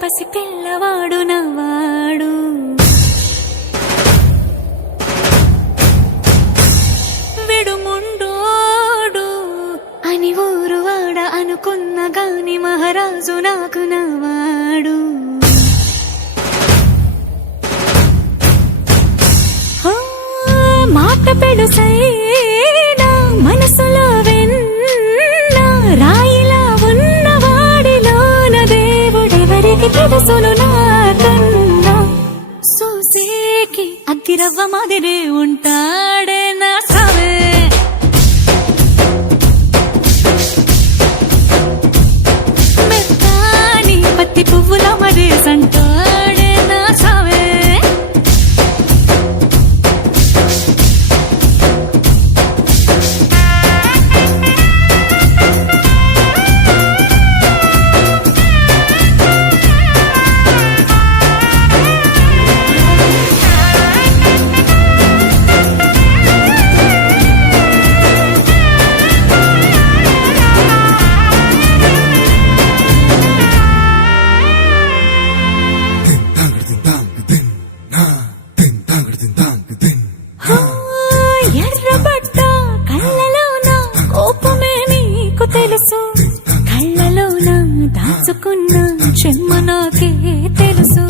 పసి పిల్లవాడు నవ్వాడు. విడుముండోడు అని ఊరు వాడ అనుకున్న గాని మహారాజు నాకు నవ్వాడు. మాట పెడుసైనా మనసులో వెన్న రాయిలా ఉన్నవాడిలోన దేవుడెవరికి తెలుసును నాకన్నా. సూసేకి అగ్గిరవ్వ మాదిరి ఉంటాడే నా సావే. మెత్తాని పత్తి పువ్వుల మరి సంటాడే నా సావే. ఎర్రబడ్డ కళ్ళలోన కోపమే నీకు తెలుసు, కళ్ళలోన దాచుకున్న చెమ్మ నాకే తెలుసు.